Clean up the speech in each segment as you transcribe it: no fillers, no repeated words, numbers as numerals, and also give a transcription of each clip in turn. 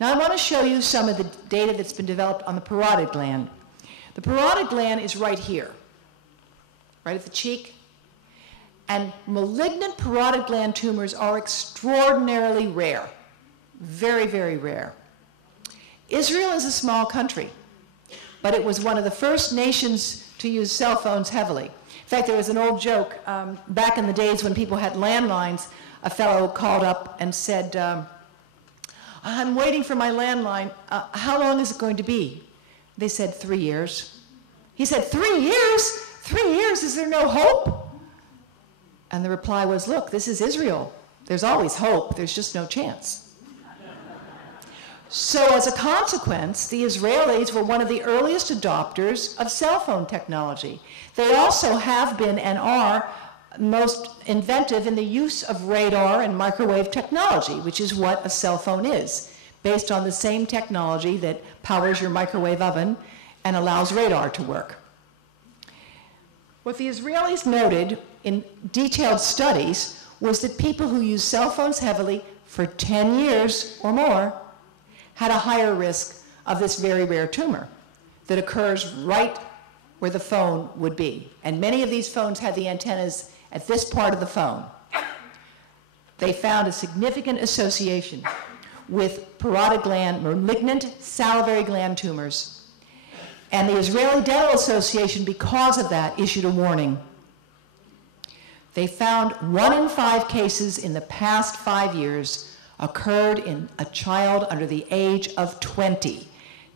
Now I want to show you some of the data that's been developed on the parotid gland. The parotid gland is right here, right at the cheek. And malignant parotid gland tumors are extraordinarily rare, very, very rare. Israel is a small country, but it was one of the first nations to use cell phones heavily. In fact, there was an old joke, back in the days when people had landlines, a fellow called up and said, I'm waiting for my landline, how long is it going to be? They said, 3 years. He said, 3 years? 3 years, is there no hope? And the reply was, look, this is Israel. There's always hope, there's just no chance. So as a consequence, the Israelis were one of the earliest adopters of cell phone technology. They also have been and are most inventive in the use of radar and microwave technology, which is what a cell phone is, based on the same technology that powers your microwave oven and allows radar to work. What the Israelis noted in detailed studies was that people who use cell phones heavily for 10 years or more had a higher risk of this very rare tumor that occurs right where the phone would be. And many of these phones had the antennas at this part of the phone. They found a significant association with parotid gland, malignant salivary gland tumors. And the Israeli Dental Association, because of that, issued a warning. They found 1 in 5 cases in the past 5 years occurred in a child under the age of 20.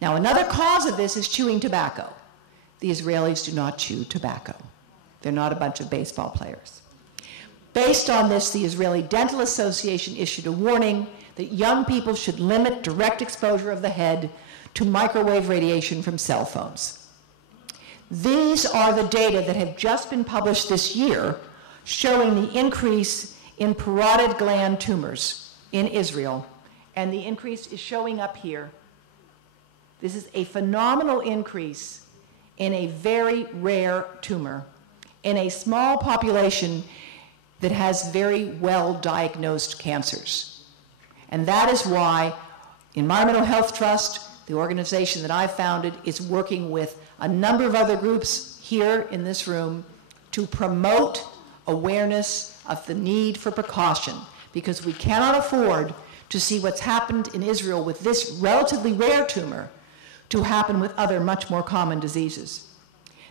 Now, another cause of this is chewing tobacco. The Israelis do not chew tobacco. They're not a bunch of baseball players. Based on this, the Israeli Dental Association issued a warning that young people should limit direct exposure of the head to microwave radiation from cell phones. These are the data that have just been published this year showing the increase in parotid gland tumors in Israel, and the increase is showing up here. This is a phenomenal increase in a very rare tumor in a small population that has very well-diagnosed cancers. And that is why Environmental Health Trust, the organization that I founded, is working with a number of other groups here in this room to promote awareness of the need for precaution, because we cannot afford to see what's happened in Israel with this relatively rare tumor to happen with other much more common diseases.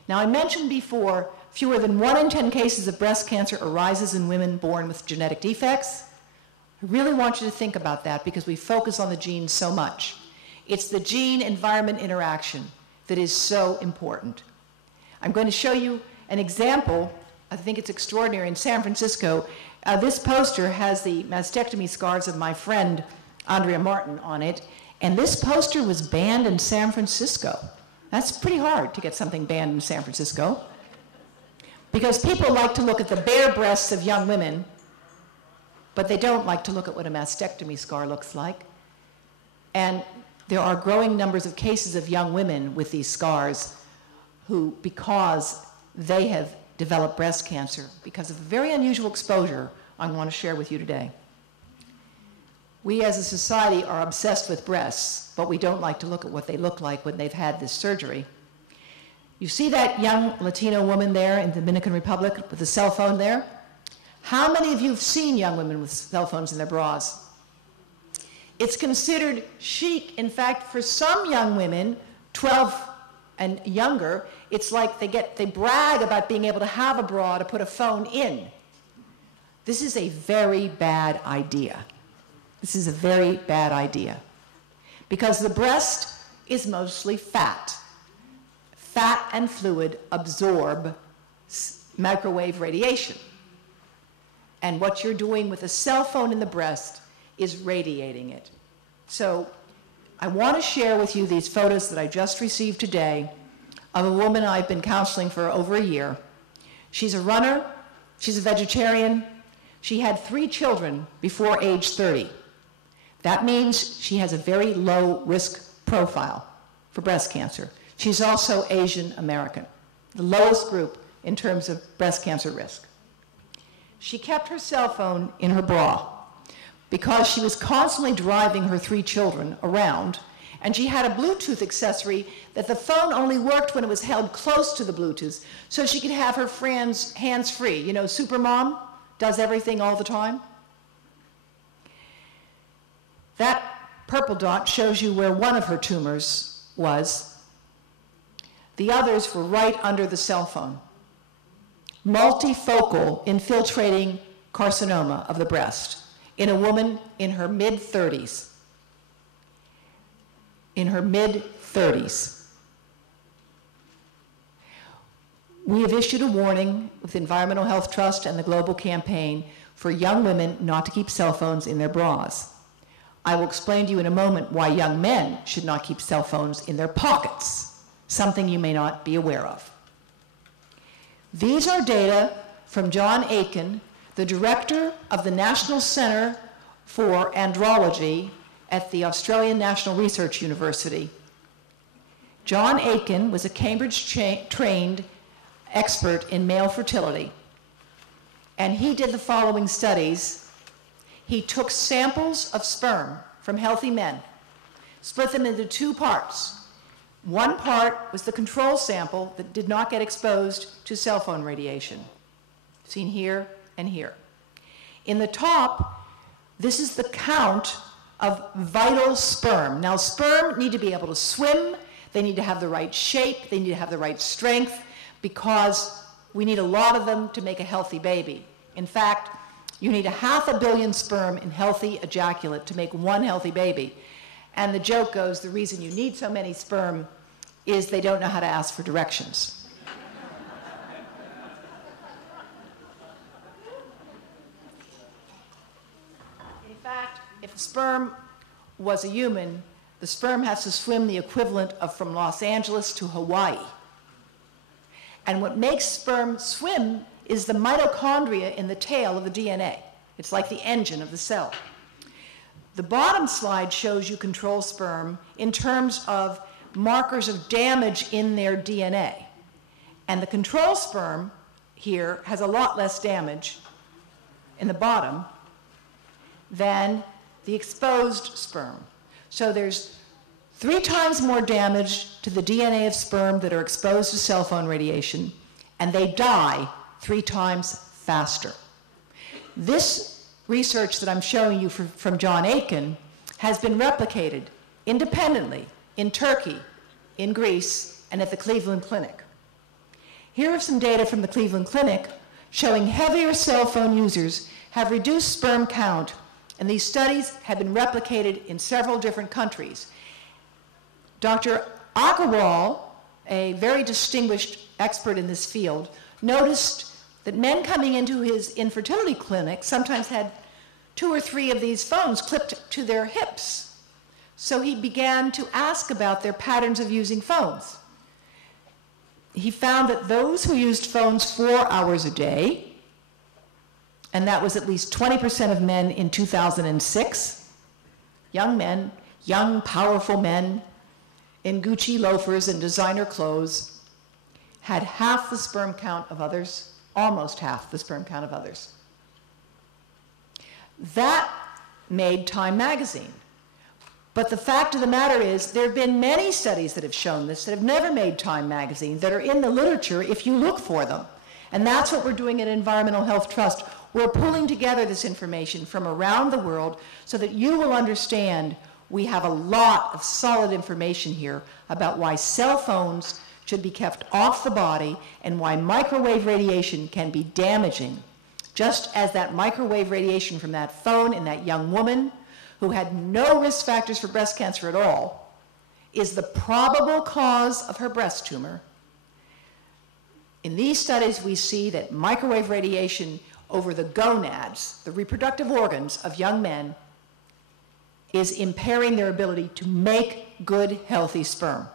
Now, I mentioned before, fewer than 1 in 10 cases of breast cancer arises in women born with genetic defects. I really want you to think about that because we focus on the genes so much. It's the gene-environment interaction that is so important. I'm going to show you an example. I think it's extraordinary. In San Francisco, this poster has the mastectomy scars of my friend Andrea Martin on it, and this poster was banned in San Francisco. That's pretty hard to get something banned in San Francisco, because people like to look at the bare breasts of young women, but they don't like to look at what a mastectomy scar looks like. And there are growing numbers of cases of young women with these scars who, because they have developed breast cancer because of a very unusual exposure I want to share with you today. We as a society are obsessed with breasts, but we don't like to look at what they look like when they've had this surgery. You see that young Latino woman there in the Dominican Republic with the cell phone there? How many of you have seen young women with cell phones in their bras? It's considered chic. In fact, for some young women, 12 and younger, it's like they brag about being able to have a bra to put a phone in. This is a very bad idea. This is a very bad idea. Because the breast is mostly fat. Fat and fluid absorb microwave radiation. And what you're doing with a cell phone in the breast is radiating it. So I want to share with you these photos that I just received today of a woman I've been counseling for over a year. She's a runner, she's a vegetarian, she had 3 children before age 30. That means she has a very low risk profile for breast cancer. She's also Asian American, the lowest group in terms of breast cancer risk. She kept her cell phone in her bra, because she was constantly driving her 3 children around, and she had a Bluetooth accessory that the phone only worked when it was held close to the Bluetooth, so she could have her friends hands-free. You know, Supermom does everything all the time. That purple dot shows you where one of her tumors was. The others were right under the cell phone. Multifocal infiltrating carcinoma of the breast in a woman in her mid-30s. In her mid-30s. We have issued a warning with Environmental Health Trust and the Global Campaign for young women not to keep cell phones in their bras. I will explain to you in a moment why young men should not keep cell phones in their pockets, something you may not be aware of. These are data from John Aiken, the director of the National Center for Andrology at the Australian National Research University. John Aiken was a Cambridge-trained expert in male fertility, and he did the following studies. He took samples of sperm from healthy men, split them into 2 parts. One part was the control sample that did not get exposed to cell phone radiation, seen here and here. In the top, this is the count of vital sperm. Now, sperm need to be able to swim, they need to have the right shape, they need to have the right strength, because we need a lot of them to make a healthy baby. In fact, you need 500 million sperm in healthy ejaculate to make one healthy baby. And the joke goes, the reason you need so many sperm is they don't know how to ask for directions. In fact, if a sperm was a human, the sperm has to swim the equivalent of from Los Angeles to Hawaii. And what makes sperm swim is the mitochondria in the tail of the DNA. It's like the engine of the cell. The bottom slide shows you control sperm in terms of markers of damage in their DNA. And the control sperm here has a lot less damage in the bottom than the exposed sperm. So there's 3 times more damage to the DNA of sperm that are exposed to cell phone radiation, and they die 3 times faster. This research that I'm showing you from John Aiken has been replicated independently in Turkey, in Greece, and at the Cleveland Clinic. Here are some data from the Cleveland Clinic showing heavier cell phone users have reduced sperm count, and these studies have been replicated in several different countries. Dr. Agarwal, a very distinguished expert in this field, noticed that men coming into his infertility clinic sometimes had 2 or 3 of these phones clipped to their hips. So he began to ask about their patterns of using phones. He found that those who used phones 4 hours a day, and that was at least 20% of men in 2006, young men, young, powerful men in Gucci loafers and designer clothes, had half the sperm count of others, almost half the sperm count of others. That made Time magazine. But the fact of the matter is, there have been many studies that have shown this that have never made Time magazine, that are in the literature if you look for them. And that's what we're doing at Environmental Health Trust. We're pulling together this information from around the world so that you will understand we have a lot of solid information here about why cell phones should be kept off the body and why microwave radiation can be damaging, just as that microwave radiation from that phone in that young woman who had no risk factors for breast cancer at all is the probable cause of her breast tumor. In these studies, we see that microwave radiation over the gonads, the reproductive organs of young men, is impairing their ability to make good, healthy sperm.